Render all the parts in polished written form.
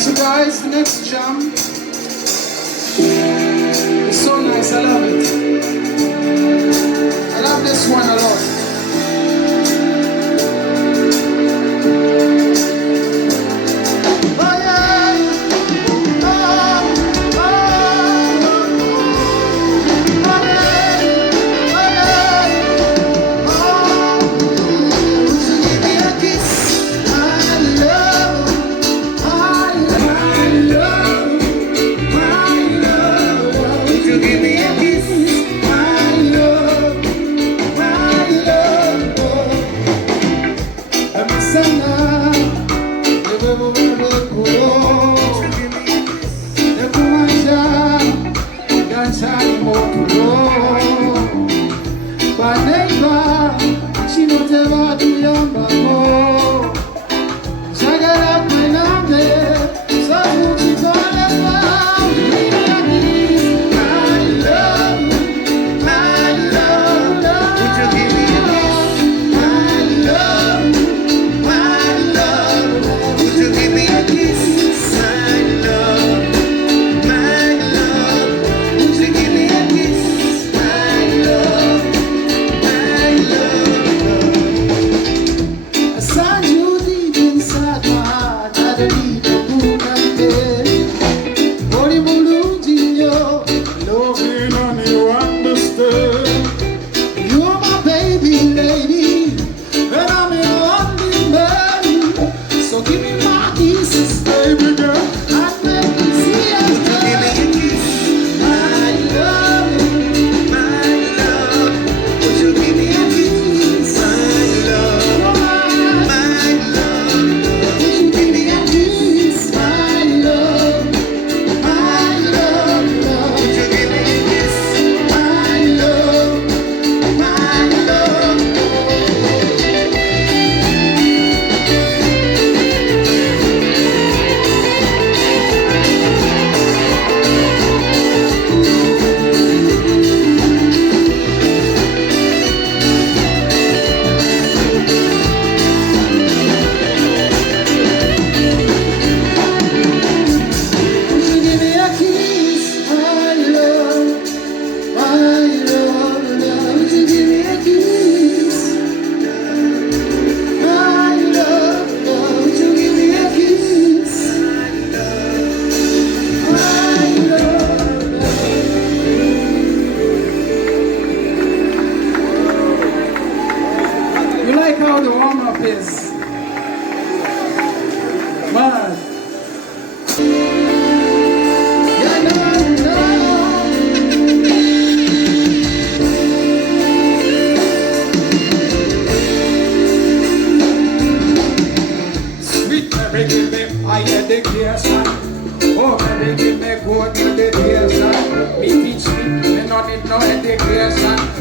So guys, the next jam is so nice, I love it. I love this one a lot.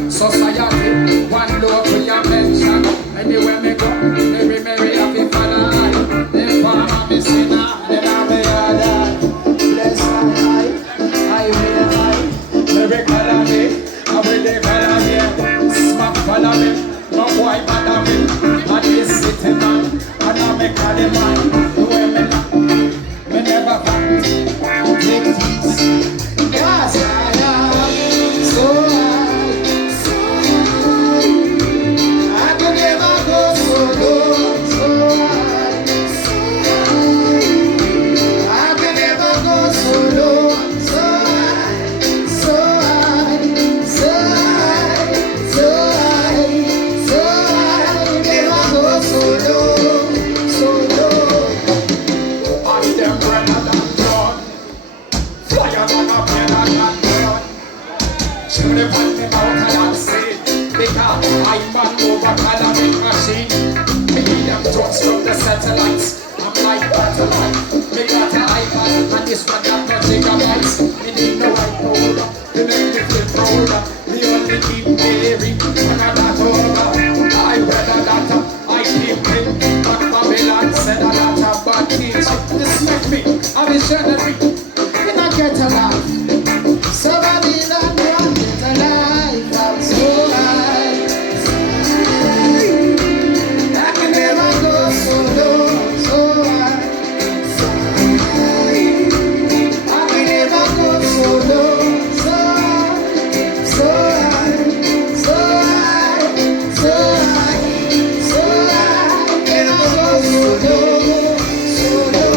Society, one love for your mention. Anywhere me go, every merry happy father. If I'm a sinner, then I'll be over coloring machine. Me need them touch from the satellites. I'm like satellite. Me got an iPad and this one got no gigabytes. Me need no iPod to make me feel prouder. Me only keep Mary and I got over. I read a lot I keep him. But Babylon said a lot of bad things. This make me a visionary. And I get a laugh. So Babylon run get a life. I'm so high. I can never go so low. So high. I can never go so low. So high. So high. So high. So high. So high. Never go so low. So low.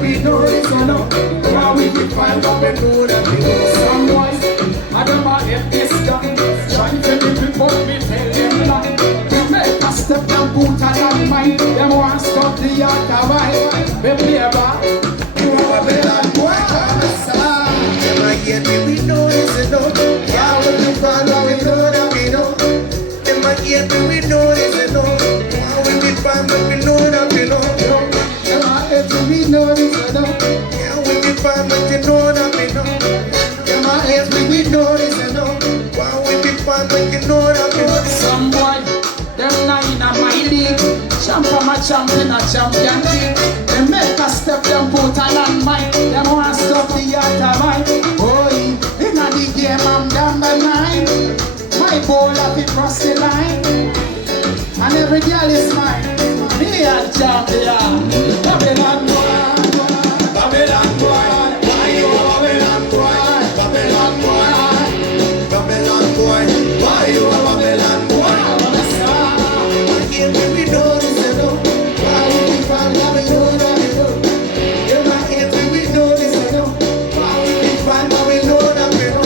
We know it's enough. Now we can find out we know that we know some boys. I don't know if this done. Trying to be before me tell them lie. We make a step and put a land mine. Them want stop the art of vibe. We play a bar. You have a bad boy on the side. Them I get me, we know it's enough. Yeah, we can find out we know that we know. Them I get me, we know it's enough. Now we can find out we know that we know. We know this enough. Yeah, we be fine, but you know that we know. Yeah, my hands, we know this enough. Why we be fine, but you know that we know. Some boy, them not in a my league. Champ from a champion, a champion league. They make a step, them put a landmine. Them want stop the art of mine. Boy, in a the game, I'm number 9. My ball up, it cross the line. And every girl is mine. Me a champion. Babylon boy, Babylon boy, why you Babylon boy, Babylon boy, Babylon boy, why you Babylon boy? Give me we know this enough. Why we find out we know that we know? Give my hands we know this enough. Why we find out we know that we know?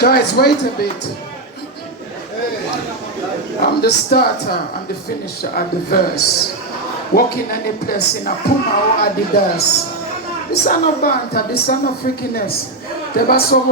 Guys, wait a bit. I'm the starter, I'm the finisher, I'm the verse. Walking any place in a Puma or Adidas. This is no banter, this is no freakiness. There was someone